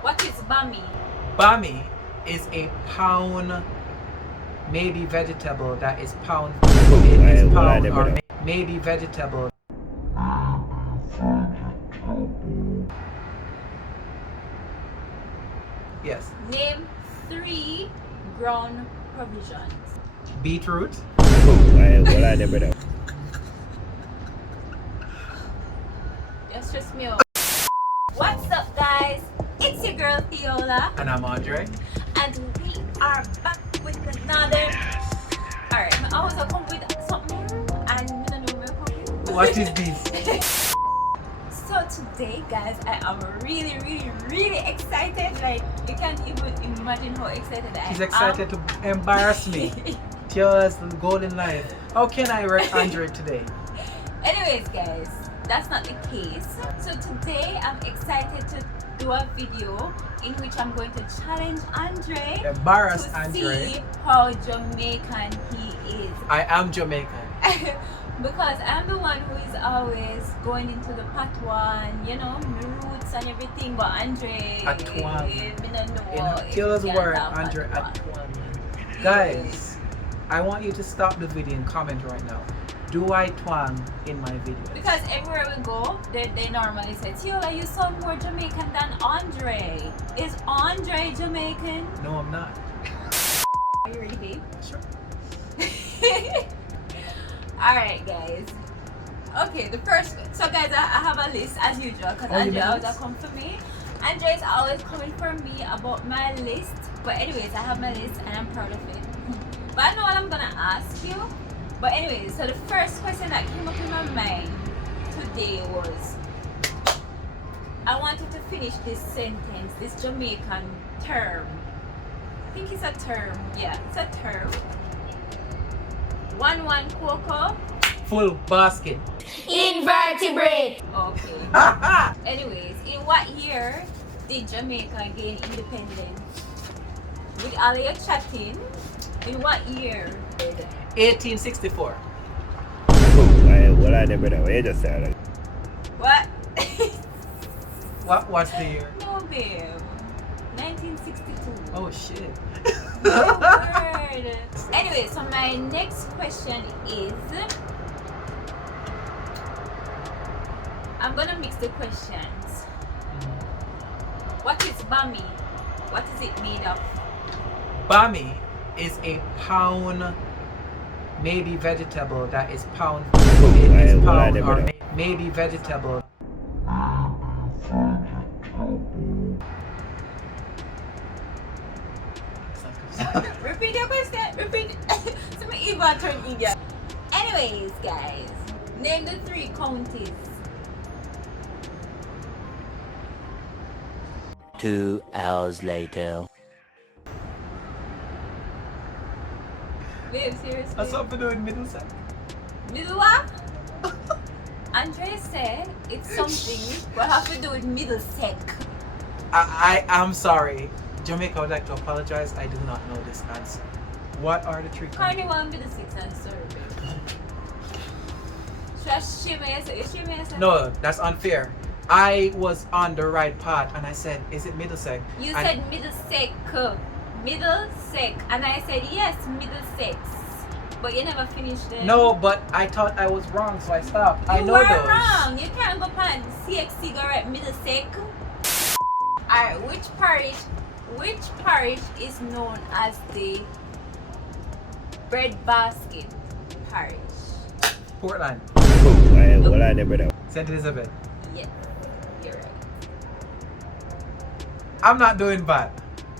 What is bami? Bami is a pound, maybe vegetable that is pound. It is pound or maybe vegetable. Yes. Name 3 ground provisions. Beetroot. Wala na ba daw? You stress me out. What's up, guys? It's your girl Theola, And I'm Andre. and we are back with another. Alright, I always come with something, and I don't know where I'm coming. What is this? So today, guys, I am really excited. Like, you can't even imagine how excited I am. She's excited to embarrass me. Just the golden life. How can I wreck Andre today? Anyways, guys, that's not the case. So today, I'm excited to do a video in which I'm going to challenge Andre Embarrass to Andre. see how Jamaican he is. I am Jamaican. Because I'm the one who is always going into the patois and, you know, the roots and everything. But Andre, Atwan. me don't know. Tell us if he where can talk Andre patois. Atwan. Guys, I want you to stop the video and comment right now. Do I twang in my video? Because everywhere we go, they normally say, Tiola, you sound more Jamaican than Andre. Is Andre Jamaican? No, I'm not. Are you ready, babe? Sure. Alright, guys. Okay, the first. So, guys, I have a list as usual because Oh, you Andre have a always list? come for me. Andre is always coming for me about my list. But, anyways, I have my list and I'm proud of it. But I know what I'm gonna ask you. But, anyways, so the first question that came up in my mind today was I wanted to finish this sentence, this Jamaican term. I think it's a term. Yeah, it's a term. 1-1 cocoa. Full basket. Invertebrate. Okay. Anyways, in what year did Jamaica gain independence? With all your chatting, in what year? 1864. Wala na ba daw? Just say What? What's the year? No, babe. 1962. Oh shit. No word. Anyway, so my next question is, I'm gonna mix the questions. What is bami? What is it made of? Bami is a pound, maybe vegetable that is pound. It is pound or maybe vegetable. Repeat your question. Repeat. So my Eva turned India. Anyways, guys, name the 3 counties. 2 hours later. Babe, seriously. What's up to do in Middlesex? Middle what? Andre said it's something we have to do with Middlesex. I'm sorry. Jamaica would like to apologize. I do not know this answer. What are the 3 countries? Carnival Middlesex and sorry, babe. Should I shame you? No, that's unfair. I was on the right path and I said, is it Middlesex? You And said Middlesex. Middlesex. And I said, yes, Middlesex. But you never finished it. No, but I thought I was wrong, so I stopped. I You know were those. wrong. You can't go past CX cigarette Middlesex. Alright, which parish is known as the breadbasket parish? Portland. Wala na ba daw? St. Elizabeth. Yes, you're right. I'm not doing bad.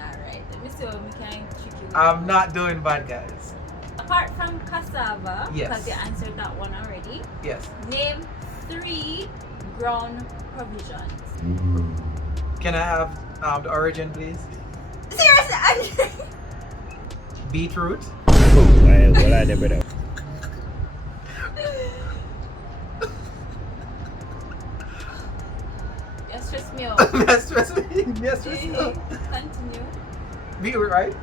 Alright, let me see what we can trick you with. I'm not doing bad, guys. Apart from cassava, Yes. because you answered that one already, Yes. name 3 ground provisions. Can I have the origin, please? Seriously, Beetroot. Wala na ba daw? you stress me out. Yes, trust me. Yes, trust me. Continue. Beetroot, right?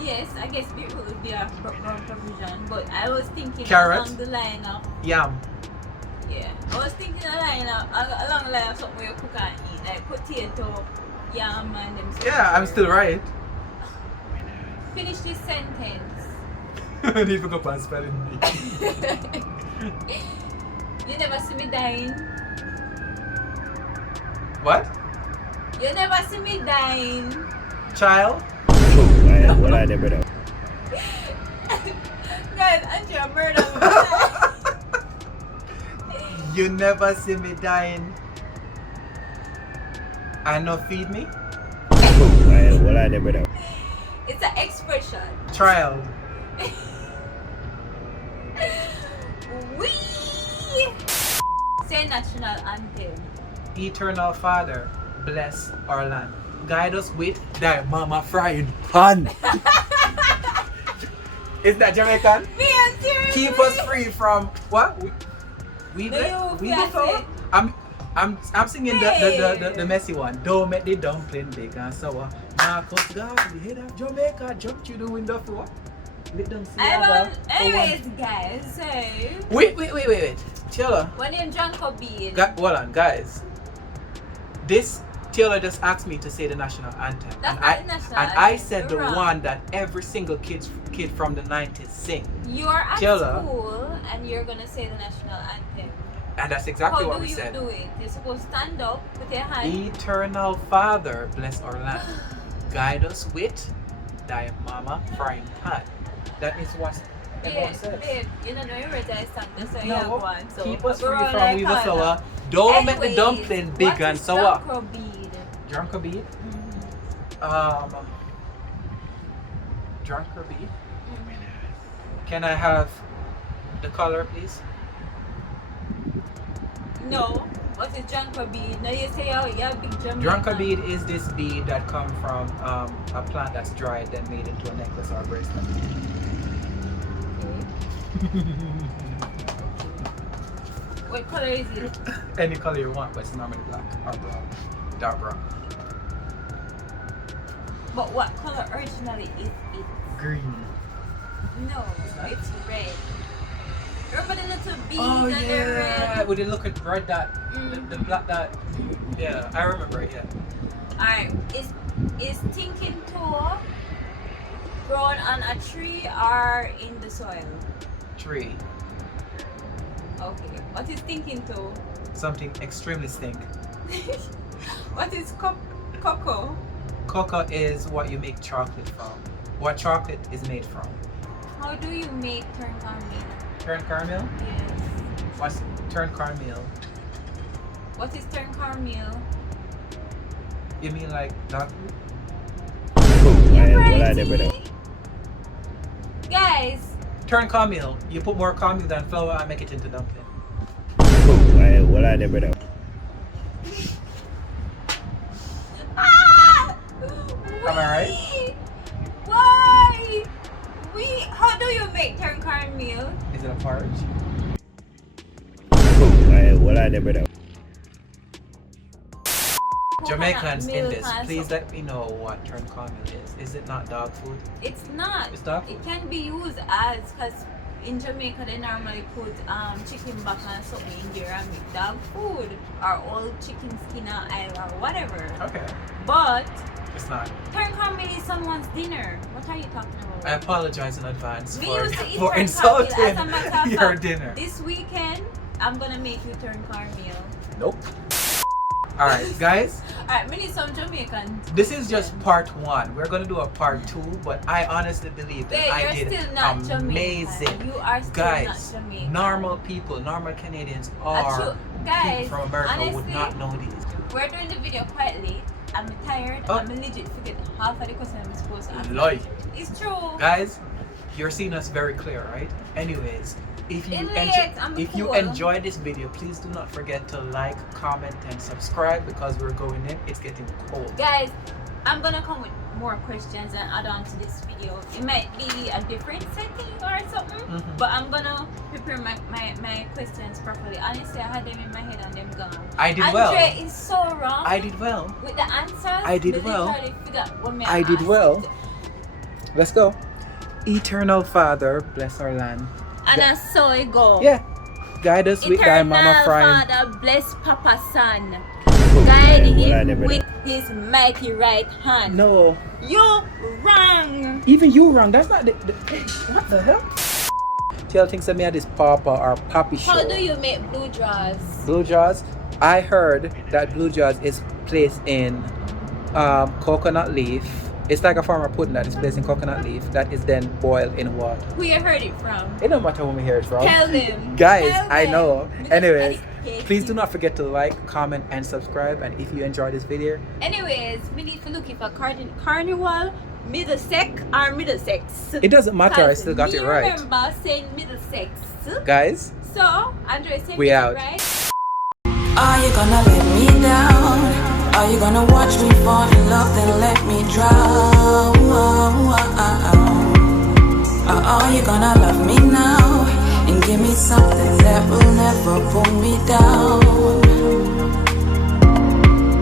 Yes, I guess beetroot would be a ground provision, but I was thinking Carrot. along the line of, Yam. yeah, I was thinking along the line of something you cook and eat, like potato, Yeah, man. Them so Yeah, I'm still right. Finish this sentence. I need to go past spelling bee. You never see me dying. What? You never see me dying. Child? Waaye wala never know. Guys, Andrea murder me. You never see me dying. And no feed me? Waaye wala never know. It's an expression. Child. Wee! Say national anthem. Eternal Father, bless our land. Guide us with thy mama frying pan. Is that Jamaican? Me and serious. Keep us free from what? We No, you we can't before? say. I'm singing the messy one. Don't make the dumpling big and sour. Marcus God, the head of Jamaica, jump through the window for. Let them see Anyways, guys, so Wait. Taylor. when you drunk a beat, Hold on, guys. This Taylor just asked me to say the national anthem. That's and not the national and I anthem. said the You're wrong. one that every single kid from the 90s sing. you're at Taylor. school and you're gonna say the national anthem. And that's exactly How what do we you said. do it? You're supposed to stand up with your hand. Eternal Father, bless our land. Guide us with thy mama frying pan. That is what everyone says. Babe, you don't know you read that song, that's why you No, have one. So keep us free we're all from like evil Hannah. sour. Don't make the Anyways, dumpling big what and is sour. Drunk or bead? Drunk or beat? Drunk or beat? Can I have the color, please? No. What is drunk or bead? Now you say you're a big Jamaican. Drunk or bead is this bead that come from a plant that's dried then made into a necklace or a bracelet. What color is it? Any color you want, but it's normally black or brown. Dark brown. But what color originally is it? Green. No, it's red. Remember the little beads Oh and they're yeah, red? with the look at red dot, the black dot. Yeah, I remember it. Yeah. Alright, is thinking toe grown on a tree or in the soil? Tree. Okay. What is thinking toe? Something extremely stink. What is cocoa? Cocoa is what you make chocolate from. What chocolate is made from. How do you make turn caramel? Turn caramel? Yes. What's turn caramel? What is turn caramel? You mean like dog food? Waaye wala never know. Guys, Turn caramel. You put more caramel than flour and make it into dumpling. Waaye wala never know. Am I right? Why? How do you make turn caramel? Is it a porridge? Waaye wala never know. Jamaicans in this, Coconut please milk. let me know what turn caramel is. Is it not dog food? It's not. It's dog food. It can be used as, because in Jamaica they normally put chicken back and something in there and make dog food or old chicken skin or oil or whatever. Okay. But It's not. turn caramel is someone's dinner. What are you talking about? I apologize in advance We for, used to eat for turn caramel. insulting As a matter of your fact, dinner. This weekend, I'm gonna make you turn caramel. Nope. Alright, guys. Alright, we need some Jamaicans. This is just part 1. We're gonna do a part 2, but I honestly believe that Hey, I you're did still not amazing. Jamaican. You are still Guys, not Jamaican. normal people, normal Canadians Guys, people from America honestly, would not know these. we're doing the video quietly. I'm tired. Oh. I'm legit forget half of the questions I'm supposed to ask. Lie. It's true. Guys, you're seeing us very clear, right? Anyways, if you Elliot, I'm you cool. enjoyed this video, please do not forget to like, comment, and subscribe because we're going in. It's getting cold. Guys, I'm gonna come with more questions and add on to this video. It might be a different setting or something, but I'm gonna prepare my questions properly. Honestly, I had them in my head and them gone. I did Andre well. is so wrong. I did well. With the answers, I did we well. literally figure out what me I did asked. well. Let's go. Eternal Father, bless our land. And I saw it go. Yeah. Guide us with thy Eternal mama frying. Father, bless Papa Son. Guide Waaye wala him never with know. his mighty right hand. No. You wrong. Even you wrong. That's not the what the hell? Tell things to me at this Papa or Papi show. How do you make blue jaws? Blue jaws? I heard that blue jaws is placed in coconut leaf. It's like a form of pudding that is placed in coconut leaf that is then boiled in water. Who you heard it from? It don't matter where we hear it from. Tell them. Guys, Tell I them. know. Because Anyways, I please do not forget to like, comment, and subscribe. And if you enjoyed this video, Anyways, we need to look for Carnival, Middlesex, or Middlesex. it doesn't matter. I still got me it right. remember saying Middlesex. Guys, So, Andre said We it out. right. Are you gonna let me down? Are you gonna watch me fall in love, then let me drown? Or are you gonna love me now and give me something that will never pull me down?